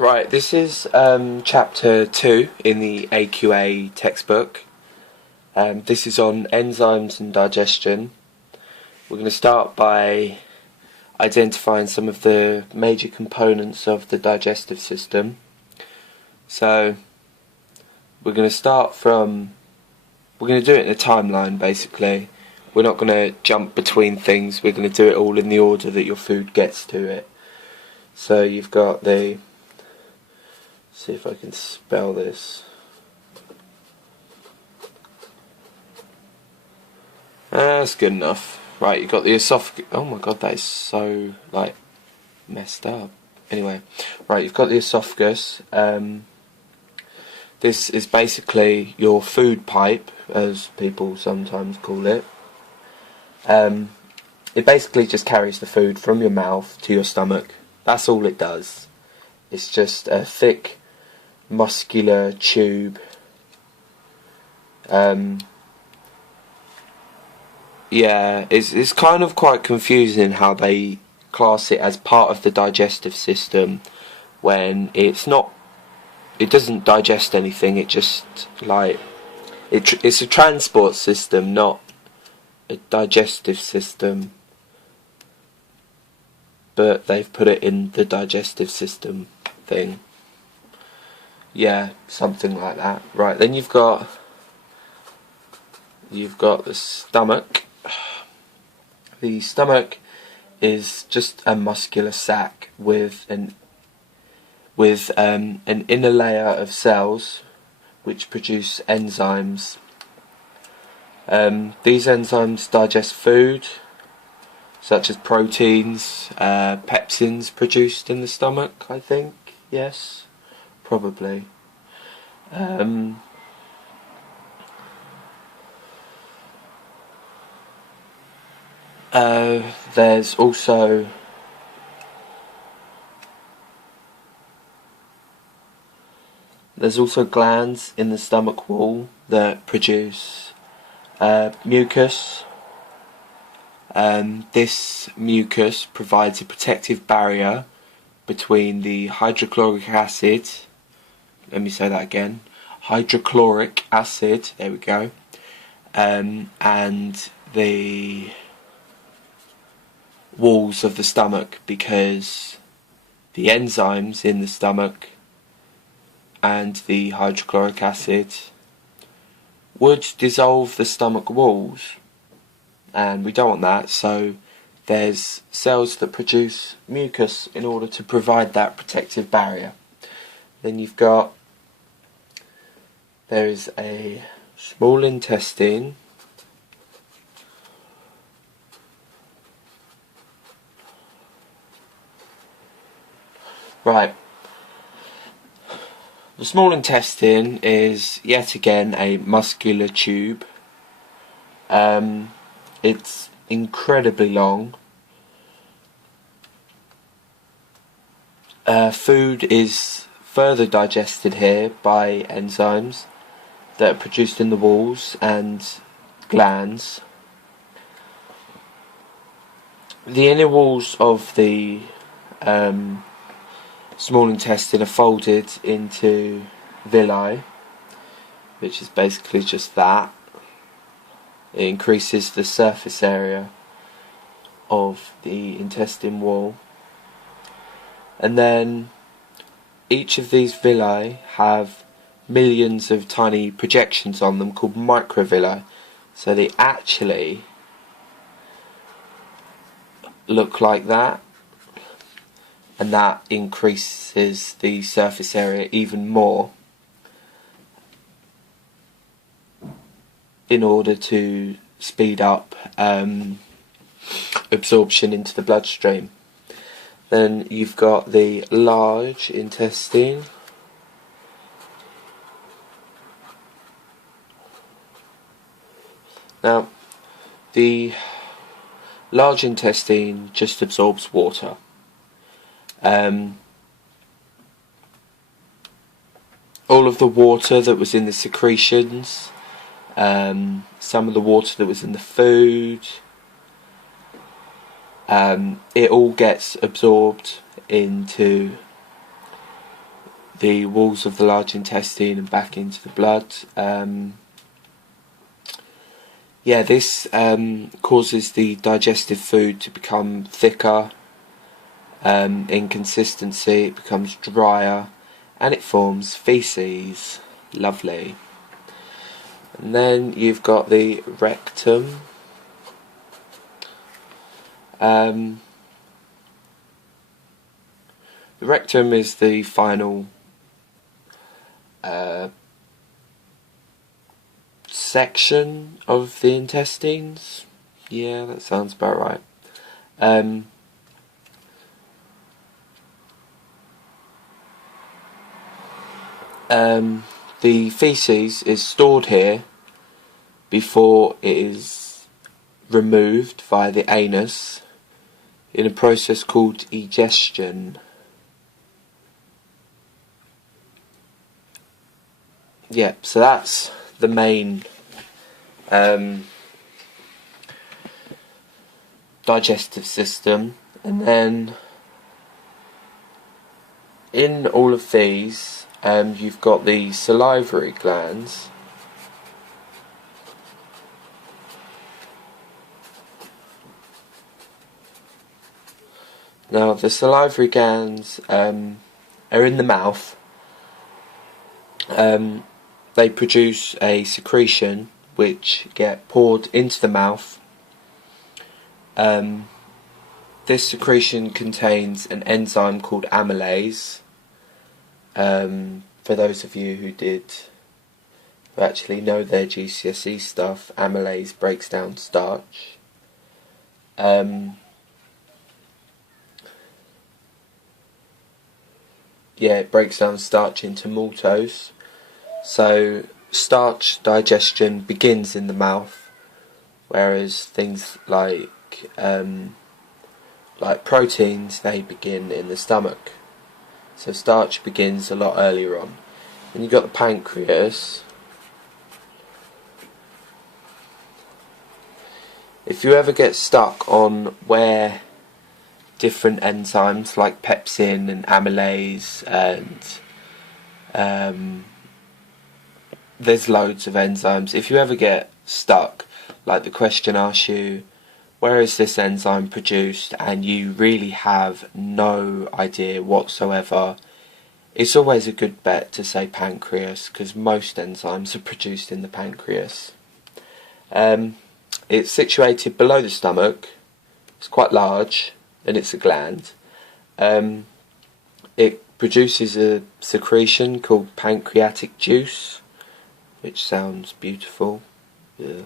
Right, this is chapter 2 in the AQA textbook. This is on enzymes and digestion. We're going to start by identifying some of the major components of the digestive system. So we're going to do it in a timeline basically. We're not going to jump between things, we're going to do it all in the order that your food gets to it. So you've got see if I can spell this. That's good enough. Right, you've got the esophagus. Oh my god, that is so messed up. Anyway, right, you've got the esophagus. This is basically your food pipe, as people sometimes call it. It basically just carries the food from your mouth to your stomach. That's all it does. It's just a thick, muscular tube. Yeah, it's kind of quite confusing how they class it as part of the digestive system when it's not. It doesn't digest anything. It just it's a transport system, not a digestive system. But they've put it in the digestive system thing. Yeah, something like that. Right, then you've got the stomach. The stomach is just a muscular sac with an inner layer of cells which produce enzymes. These enzymes digest food, such as proteins, pepsins produced in the stomach, I think. Yes, probably. There's also glands in the stomach wall that produce mucus. This mucus provides a protective barrier between the hydrochloric acid. Let me say that again. Hydrochloric acid. There we go. And the walls of the stomach, because the enzymes in the stomach and the hydrochloric acid would dissolve the stomach walls, and we don't want that, so there's cells that produce mucus in order to provide that protective barrier. Then there is a small intestine. Right. The small intestine is yet again a muscular tube. It's incredibly long. Food is further digested here by enzymes that are produced in the walls and glands. The inner walls of the small intestine are folded into villi, which is basically just that. It increases the surface area of the intestine wall. And then each of these villi have millions of tiny projections on them called microvilli. So they actually look like that. And that increases the surface area even more in order to speed up absorption into the bloodstream. Then you've got the large intestine. Now, the large intestine just absorbs water. All of the water that was in the secretions, some of the water that was in the food, it all gets absorbed into the walls of the large intestine and back into the blood. This causes the digestive food to become thicker in consistency. It becomes drier and it forms feces. Lovely. And then you've got the rectum. The rectum is the final section of the intestines. Yeah, that sounds about right. The feces is stored here before it is removed via the anus in a process called egestion. Yeah, so that's the main digestive system, and then in all of these you've got the salivary glands. Now the salivary glands are in the mouth. They produce a secretion which get poured into the mouth. This secretion contains an enzyme called amylase. For those of you who actually know their GCSE stuff, amylase breaks down starch. It breaks down starch into maltose. So starch digestion begins in the mouth, whereas things like proteins, they begin in the stomach. So starch begins a lot earlier on. Then you've got the pancreas. If you ever get stuck on where different enzymes like pepsin and amylase and there's loads of enzymes. If you ever get stuck, like the question asks you, where is this enzyme produced, and you really have no idea whatsoever, it's always a good bet to say pancreas, because most enzymes are produced in the pancreas. It's situated below the stomach. It's quite large, and it's a gland. It produces a secretion called pancreatic juice, which sounds beautiful. Yeah.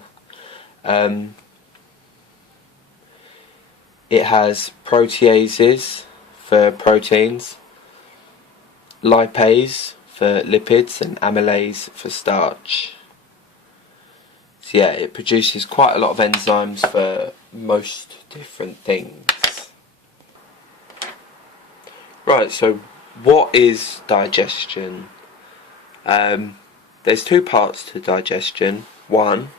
It has proteases for proteins, lipase for lipids, and amylase for starch. So yeah, it produces quite a lot of enzymes for most different things. Right, so what is digestion? There's two parts to digestion. One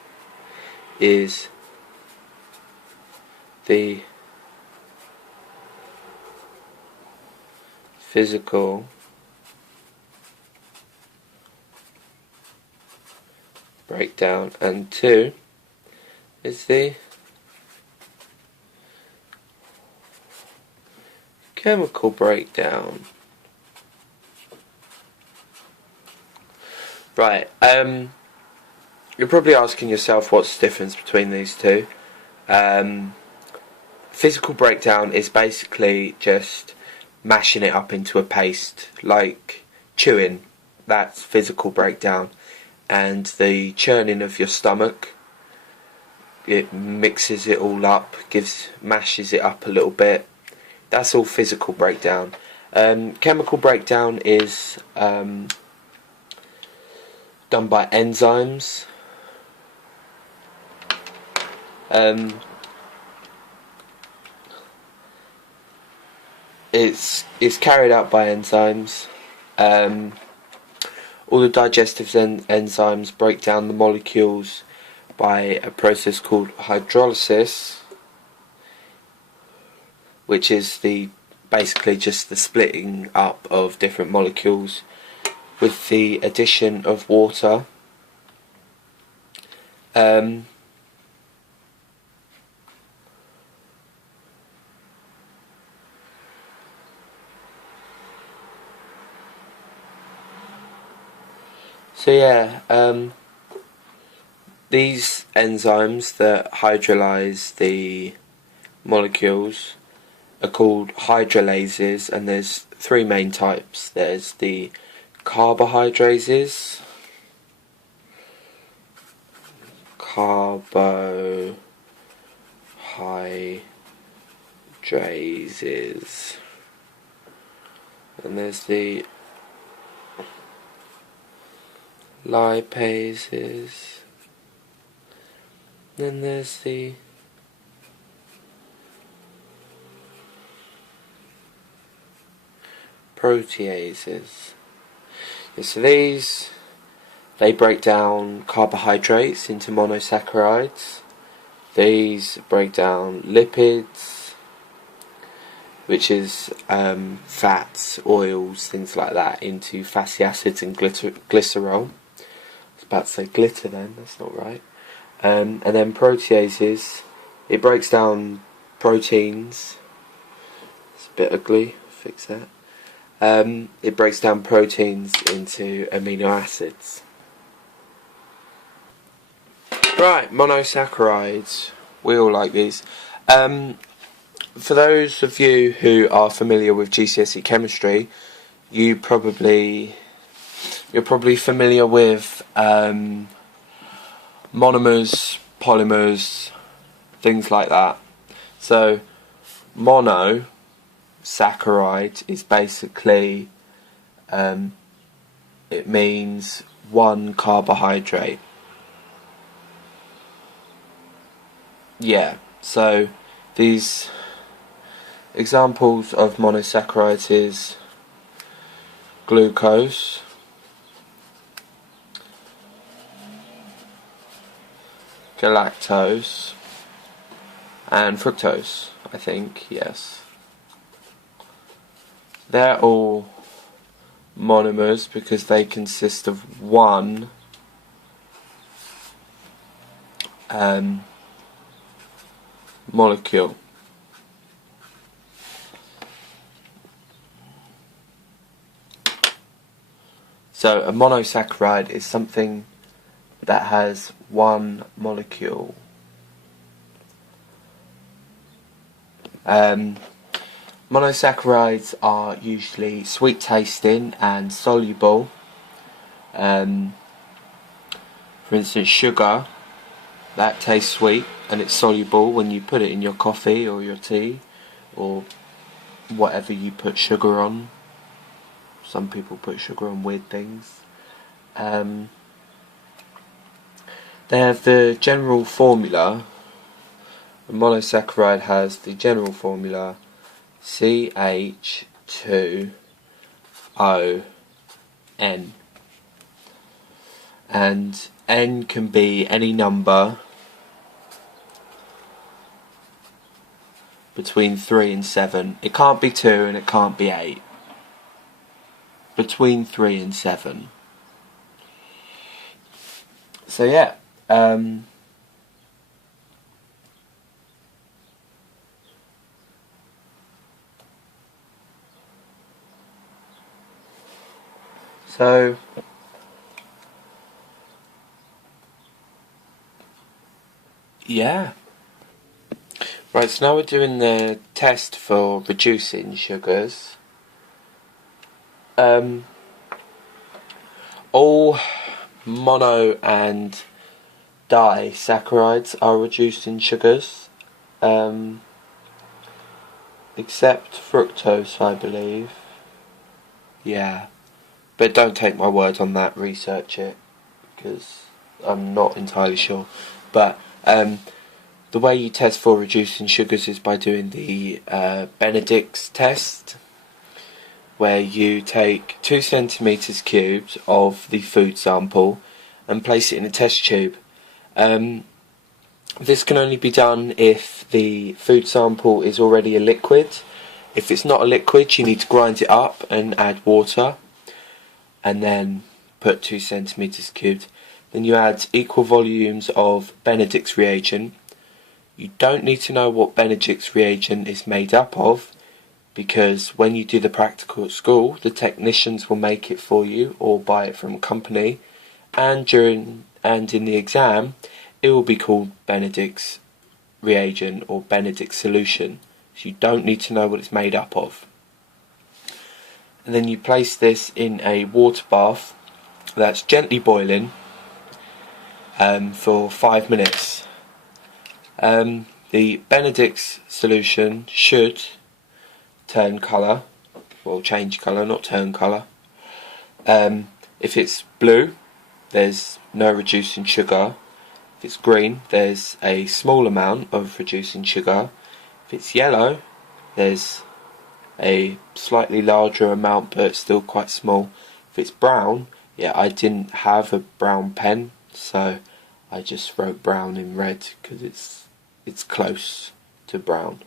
is the physical breakdown, and two is the chemical breakdown. Right, you're probably asking yourself what's the difference between these two. Physical breakdown is basically just mashing it up into a paste, like chewing. That's physical breakdown. And the churning of your stomach, it mixes it all up, mashes it up a little bit. That's all physical breakdown. Chemical breakdown is done by enzymes. It's carried out by enzymes. All the digestive enzymes break down the molecules by a process called hydrolysis, which is basically just the splitting up of different molecules with the addition of water. So yeah, these enzymes that hydrolyze the molecules are called hydrolases, and there's three main types. There's the carbohydrases, and there's the lipases, then there's the proteases. So these, they break down carbohydrates into monosaccharides. These break down lipids, which is fats, oils, things like that, into fatty acids and glycerol. I was about to say glitter then, that's not right. And then proteases, it breaks down proteins. It's a bit ugly, fix that. It breaks down proteins into amino acids. Right, monosaccharides. We all like these. For those of you who are familiar with GCSE chemistry, you're probably familiar with monomers, polymers, things like that. So monosaccharide is basically it means one carbohydrate. Yeah, so these examples of monosaccharides is glucose, galactose, and fructose, I think, yes. They're all monomers because they consist of one molecule. So a monosaccharide is something that has one molecule. Monosaccharides are usually sweet tasting and soluble. For instance, sugar, that tastes sweet and it's soluble when you put it in your coffee or your tea or whatever you put sugar on. Some people put sugar on weird things. They have the general formula. A monosaccharide has the general formula CH2ON, and N can be any number between 3 and 7. It can't be 2 and it can't be 8. Between 3 and 7. So yeah, so yeah. Right, so now we're doing the test for reducing sugars. All mono and disaccharides are reduced in sugars, except fructose, I believe. Yeah, but don't take my word on that, research it, because I'm not entirely sure. But the way you test for reducing sugars is by doing the Benedict's test, where you take 2 centimeters cubed of the food sample and place it in a test tube. This can only be done if the food sample is already a liquid. If it's not a liquid, you need to grind it up and add water. and then put 2 centimeters cubed. Then you add equal volumes of Benedict's reagent. You don't need to know what Benedict's reagent is made up of, because when you do the practical at school, the technicians will make it for you or buy it from a company, and in the exam it will be called Benedict's reagent or Benedict's solution. So you don't need to know what it's made up of. And then you place this in a water bath that's gently boiling for 5 minutes. The Benedict's solution should turn colour, well, change colour, not turn colour. If it's blue, there's no reducing sugar. If it's green, there's a small amount of reducing sugar. If it's yellow, there's a slightly larger amount, but still quite small. If it's brown, yeah, I didn't have a brown pen, so I just wrote brown in red because it's close to brown.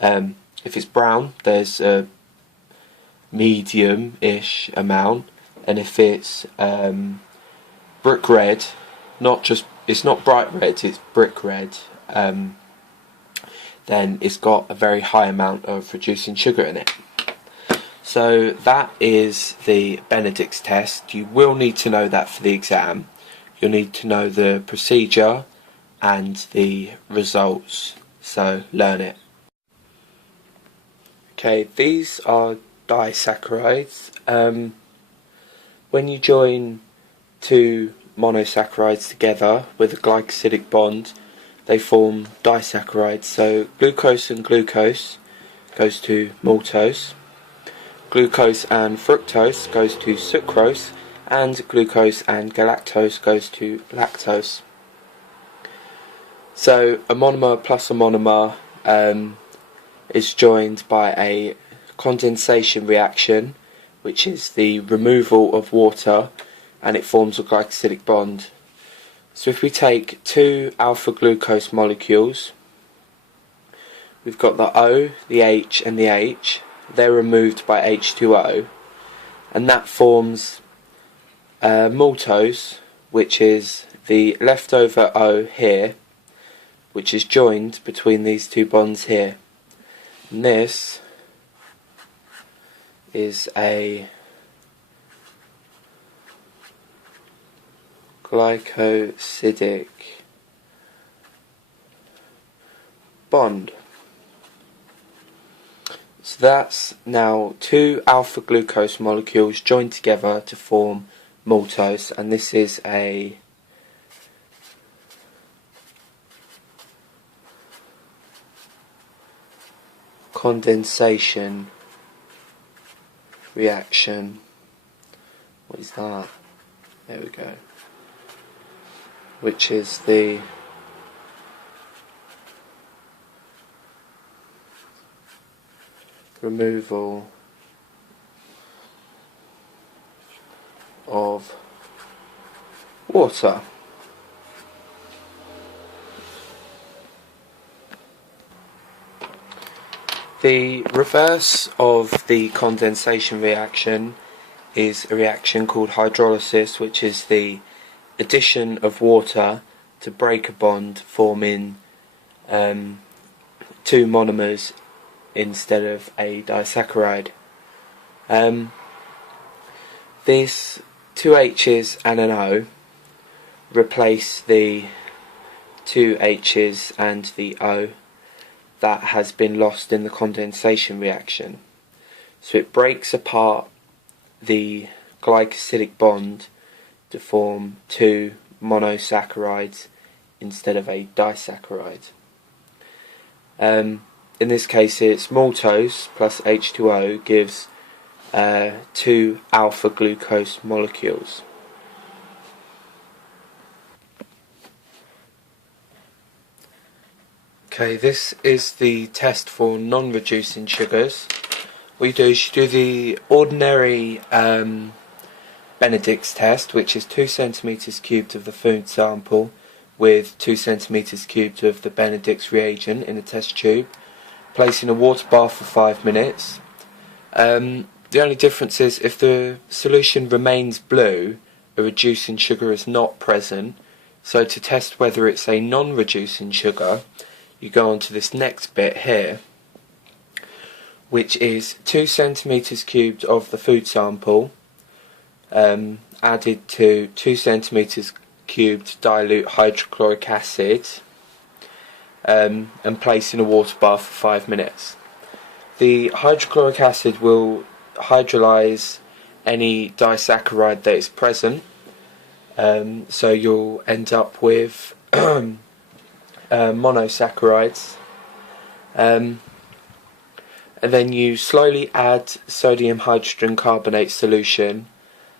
If it's brown, there's a medium-ish amount, and if it's brick red, it's not bright red, it's brick red, then it's got a very high amount of reducing sugar in it. So that is the Benedict's test. You will need to know that for the exam. You'll need to know the procedure and the results, so learn it. Okay, these are disaccharides. When you join two monosaccharides together with a glycosidic bond, they form disaccharides. So glucose and glucose goes to maltose, glucose and fructose goes to sucrose, and glucose and galactose goes to lactose. So a monomer plus a monomer is joined by a condensation reaction, which is the removal of water, and it forms a glycosidic bond. So if we take two alpha glucose molecules, we've got the O, the H and the H, they're removed by H2O, and that forms maltose, which is the leftover O here, which is joined between these two bonds here. And this is a glycosidic bond. So that's now two alpha glucose molecules joined together to form maltose, and this is a condensation reaction. What is that? There we go. Which is the removal of water. The reverse of the condensation reaction is a reaction called hydrolysis, which is the addition of water to break a bond, forming two monomers instead of a disaccharide. These two H's and an O replace the two H's and the O that has been lost in the condensation reaction. So it breaks apart the glycosidic bond to form two monosaccharides instead of a disaccharide. In this case it's maltose plus H2O gives two alpha glucose molecules. Okay, this is the test for non-reducing sugars. What you do is you do the ordinary Benedict's test, which is 2 centimeters cubed of the food sample with 2 centimeters cubed of the Benedict's reagent in a test tube. Place in a water bath for 5 minutes. The only difference is if the solution remains blue, a reducing sugar is not present. So to test whether it's a non-reducing sugar, you go on to this next bit here, which is 2 centimeters cubed of the food sample added to 2 centimeters cubed dilute hydrochloric acid and placed in a water bath for 5 minutes. The hydrochloric acid will hydrolyze any disaccharide that is present, so you'll end up with monosaccharides, and then you slowly add sodium hydrogen carbonate solution.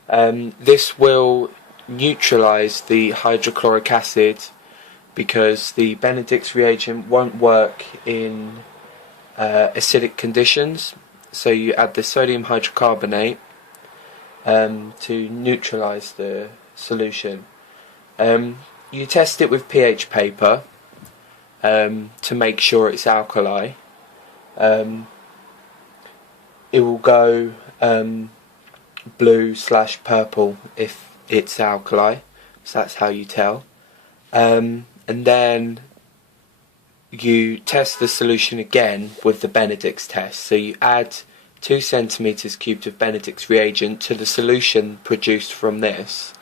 This will neutralize the hydrochloric acid because the Benedict's reagent won't work in acidic conditions, so you add the sodium hydrocarbonate to neutralize the solution. You test it with pH paper to make sure it's alkali. It will go blue/purple if it's alkali, so that's how you tell. And then you test the solution again with the Benedict's test. So you add 2 centimeters cubed of Benedict's reagent to the solution produced from this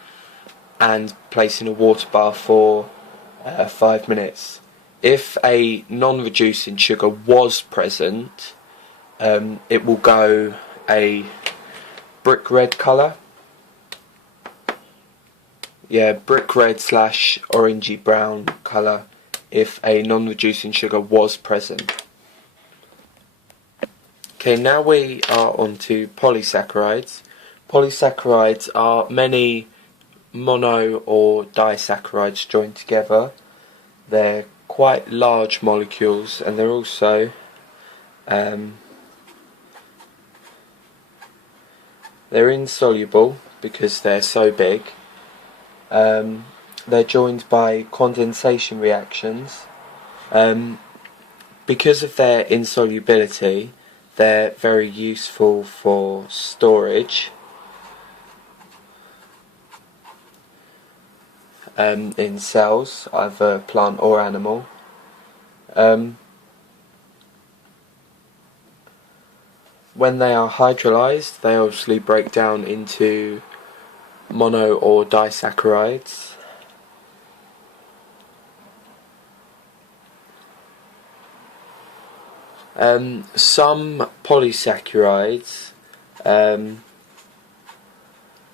and place in a water bath for 5 minutes. If a non-reducing sugar was present, it will go a brick red colour. Yeah, brick red / orangey brown colour if a non-reducing sugar was present. Okay, now we are on to polysaccharides. Polysaccharides are many mono or disaccharides joined together. They're quite large molecules, and they're also they're insoluble because they're so big. They're joined by condensation reactions. Because of their insolubility, they're very useful for storage in cells, either plant or animal. When they are hydrolyzed, they obviously break down into mono or disaccharides. Some polysaccharides,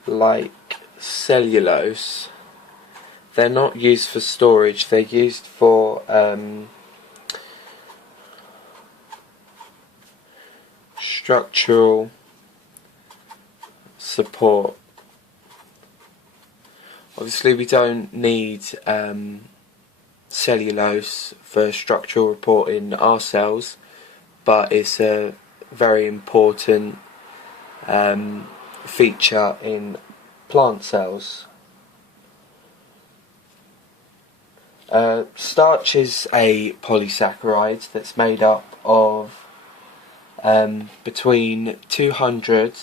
like cellulose, they're not used for storage, they're used for structural support. Obviously we don't need cellulose for structural report in our cells, but it's a very important feature in plant cells. Starch is a polysaccharide that's made up of between 200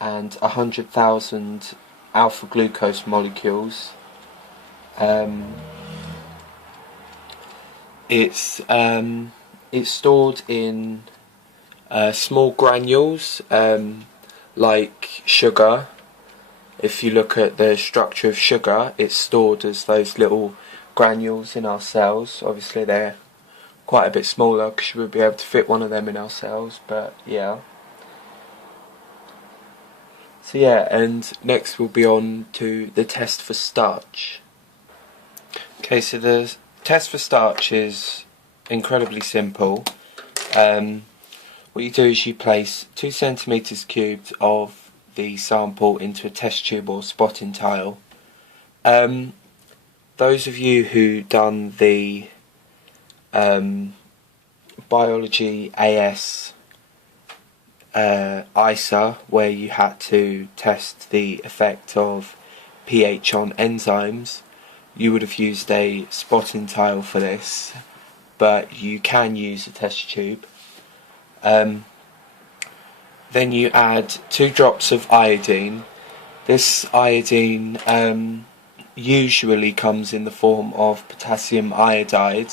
and 100,000 alpha glucose molecules. It's stored in small granules, like sugar. If you look at the structure of sugar, it's stored as those little granules in our cells. Obviously they're quite a bit smaller because you would be able to fit one of them in our cells, but yeah. So yeah, and next we'll be on to the test for starch. Okay, so the test for starch is incredibly simple. What you do is you place 2 centimeters cubed of the sample into a test tube or spotting tile. Those of you who done the Biology AS ISA, where you had to test the effect of pH on enzymes, you would have used a spotting tile for this, but you can use a test tube. then you add 2 drops of iodine. This iodine usually comes in the form of potassium iodide,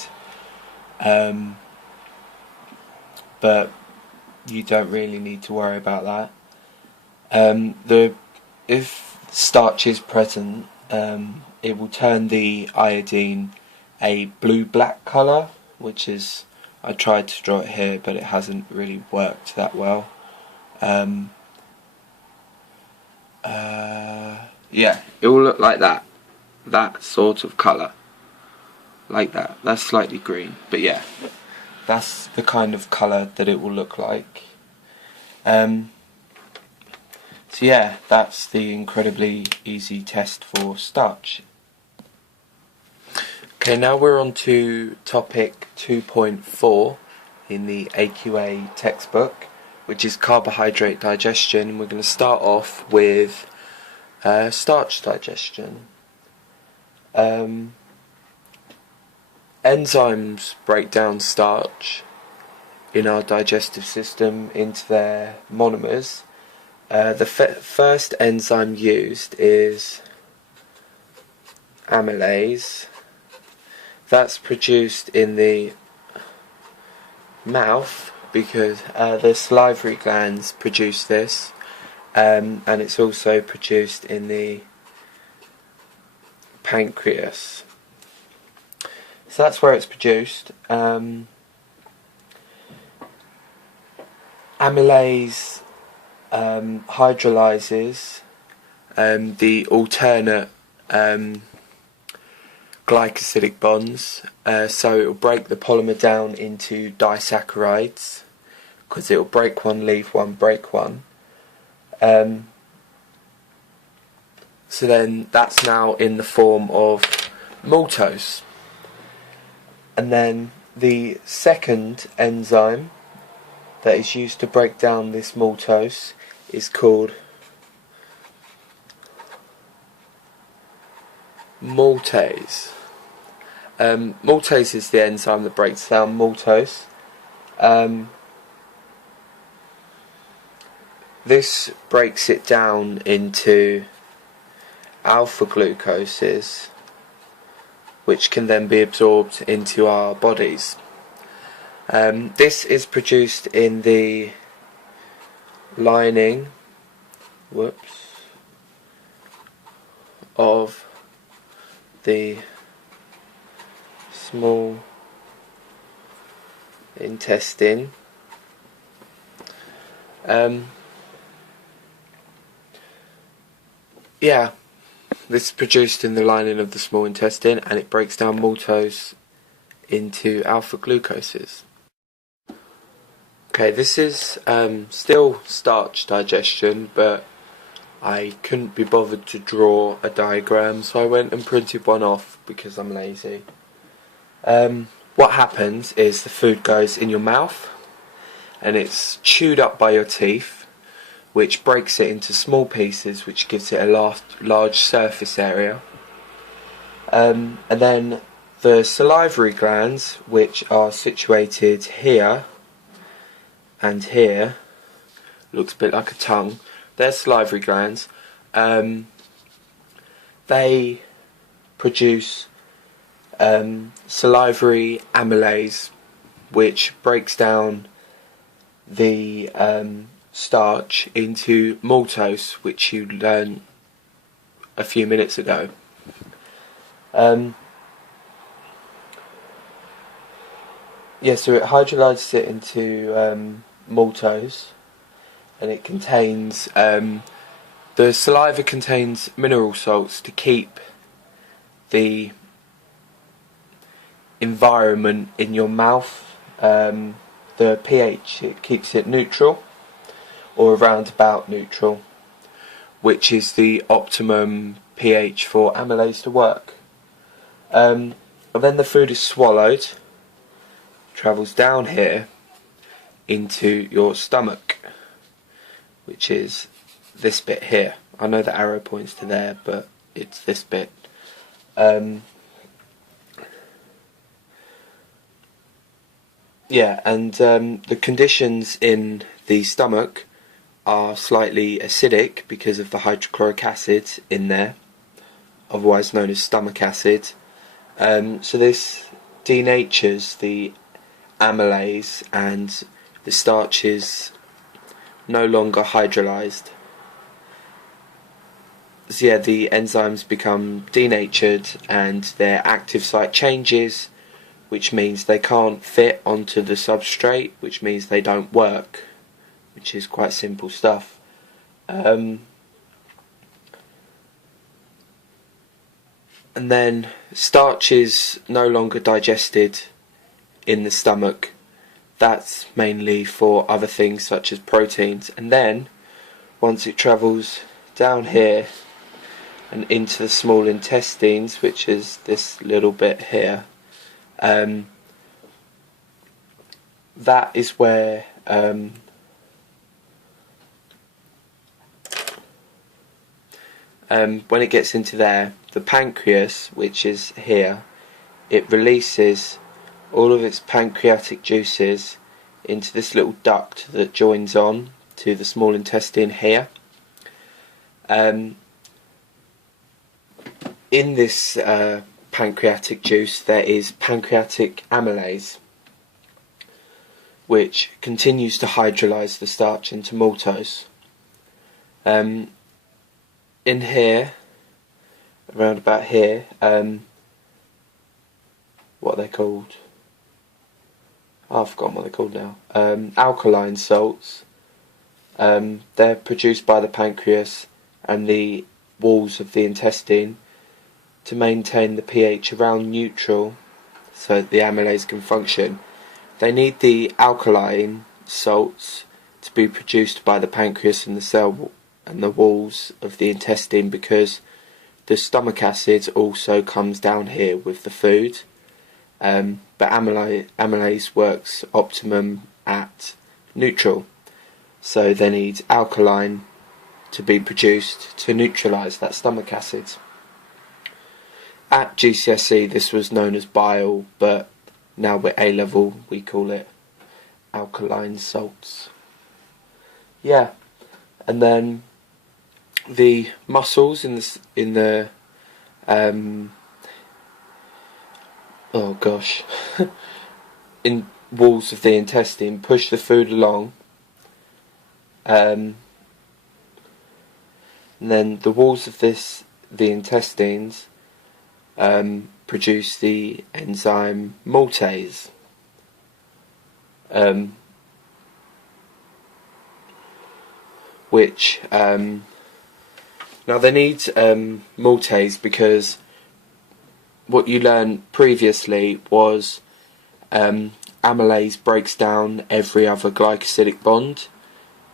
but you don't really need to worry about that. If starch is present, it will turn the iodine a blue-black colour, which is, I tried to draw it here, but it hasn't really worked that well. Yeah, it will look like that sort of colour, like that. That's slightly green, but yeah, that's the kind of colour that it will look like. So yeah, that's the incredibly easy test for starch. Okay, now we're on to topic 2.4 in the AQA textbook, which is carbohydrate digestion, and we're going to start off with starch digestion. Enzymes break down starch in our digestive system into their monomers. The first enzyme used is amylase. That's produced in the mouth because the salivary glands produce this, and it's also produced in the pancreas. So that's where it's produced. Amylase hydrolyzes the alternate glycosidic bonds, so it will break the polymer down into disaccharides, because it will break one, leave one, break one. So then that's now in the form of maltose. And then the second enzyme that is used to break down this maltose is called maltase. Maltase is the enzyme that breaks down maltose. This breaks it down into alpha glucoses, which can then be absorbed into our bodies. This is produced in the lining of the small intestine. Yeah, this is produced in the lining of the small intestine, and it breaks down maltose into alpha glucoses. Okay, this is still starch digestion, but I couldn't be bothered to draw a diagram, so I went and printed one off because I'm lazy. What happens is the food goes in your mouth and it's chewed up by your teeth, which breaks it into small pieces, which gives it a large surface area. And then the salivary glands, which are situated here and here, looks a bit like a tongue, they're salivary glands. They produce salivary amylase, which breaks down the starch into maltose, which you learned a few minutes ago. Yeah, so it hydrolyzes it into maltose, and it contains the saliva contains mineral salts to keep the environment in your mouth, the pH, it keeps it neutral, or around about neutral, which is the optimum pH for amylase to work. And then the food is swallowed, travels down here into your stomach, which is this bit here. I know the arrow points to there, but it's this bit. Yeah, and the conditions in the stomach are slightly acidic because of the hydrochloric acid in there, otherwise known as stomach acid. So this denatures the amylase and the starch is no longer hydrolyzed. So yeah, the enzymes become denatured and their active site changes, which means they can't fit onto the substrate, which means they don't work, which is quite simple stuff. And then starch is no longer digested in the stomach. That's mainly for other things such as proteins. And then once it travels down here and into the small intestines, which is this little bit here, that is where when it gets into there, the pancreas, which is here, it releases all of its pancreatic juices into this little duct that joins on to the small intestine here. In this pancreatic juice there is pancreatic amylase, which continues to hydrolyze the starch into maltose. In here, around about here, what are they called? Oh, I've forgotten what they're called now. Alkaline salts. They're produced by the pancreas and the walls of the intestine to maintain the pH around neutral so that the amylase can function. They need the alkaline salts to be produced by the pancreas and the cell and the walls of the intestine, because the stomach acid also comes down here with the food, but amylase works optimum at neutral, so they need alkaline to be produced to neutralise that stomach acid. At GCSE this was known as bile, but now we're A level we call it alkaline salts. Yeah, and then the muscles in the in walls of the intestine push the food along, and then the walls of the intestines produce the enzyme maltase, which now they need maltase because what you learned previously was amylase breaks down every other glycosidic bond,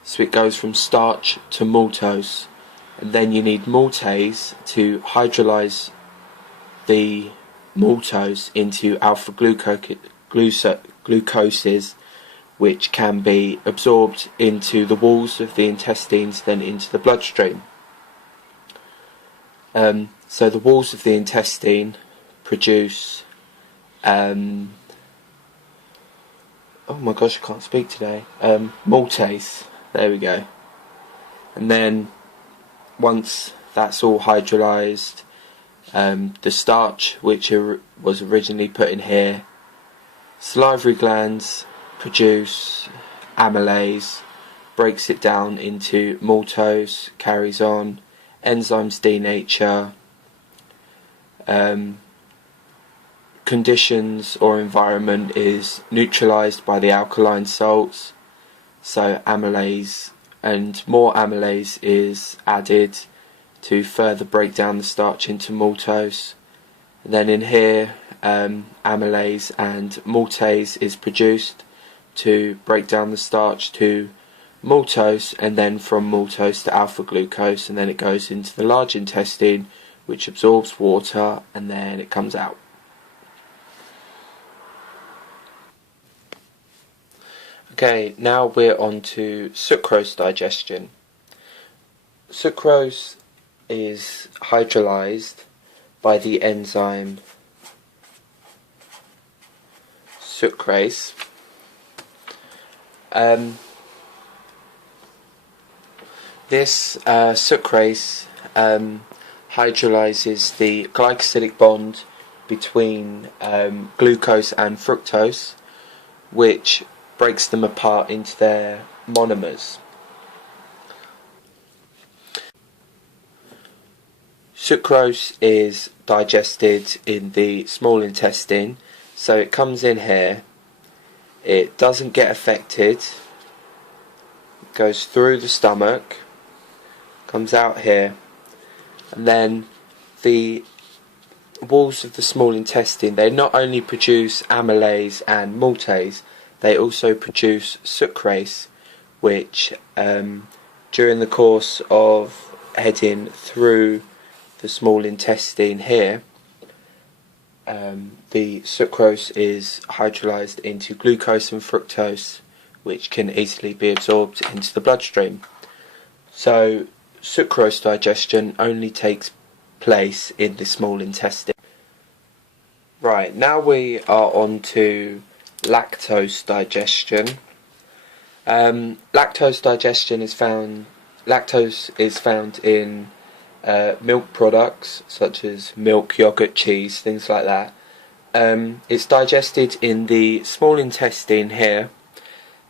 so it goes from starch to maltose, and then you need maltase to hydrolyze the maltose into alpha glucoses, which can be absorbed into the walls of the intestines, then into the bloodstream. So the walls of the intestine produce oh my gosh, I can't speak today. Maltase, there we go. And then once that's all hydrolyzed, the starch, which was originally put in here, salivary glands produce amylase, breaks it down into maltose, carries on, enzymes denature, conditions or environment is neutralized by the alkaline salts, so amylase and more amylase is added to further break down the starch into maltose. And then in here amylase and maltase is produced to break down the starch to maltose, and then from maltose to alpha glucose, and then it goes into the large intestine, which absorbs water, and then it comes out. Okay, now we're on to sucrose digestion. Sucrose is hydrolyzed by the enzyme sucrase. This sucrase hydrolyzes the glycosidic bond between glucose and fructose, which breaks them apart into their monomers. Sucrose is digested in the small intestine, so it comes in here, it doesn't get affected, it goes through the stomach, comes out here, and then the walls of the small intestine, they not only produce amylase and maltase, they also produce sucrase, which during the course of heading through the small intestine here, the sucrose is hydrolyzed into glucose and fructose, which can easily be absorbed into the bloodstream. So sucrose digestion only takes place in the small intestine. Right, now we are on to lactose digestion. Lactose is found in milk products such as milk, yogurt, cheese, things like that. It's digested in the small intestine here.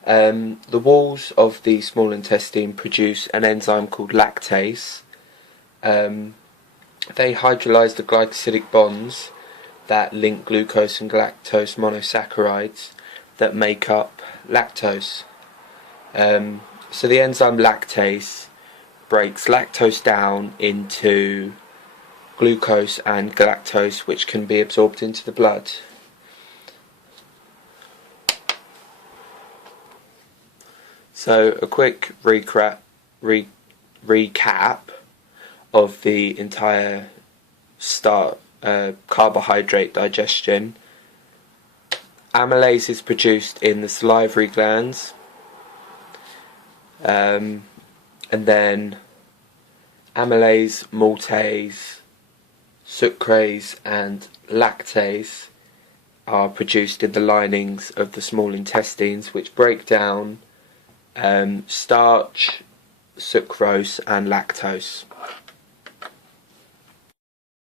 The walls of the small intestine produce an enzyme called lactase. They hydrolyze the glycosidic bonds that link glucose and galactose monosaccharides that make up lactose. So the enzyme lactase breaks lactose down into glucose and galactose, which can be absorbed into the blood. So a quick recap of the entire carbohydrate digestion. Amylase is produced in the salivary glands, and then amylase, maltase, sucrase and lactase are produced in the linings of the small intestines, which break down starch, sucrose and lactose.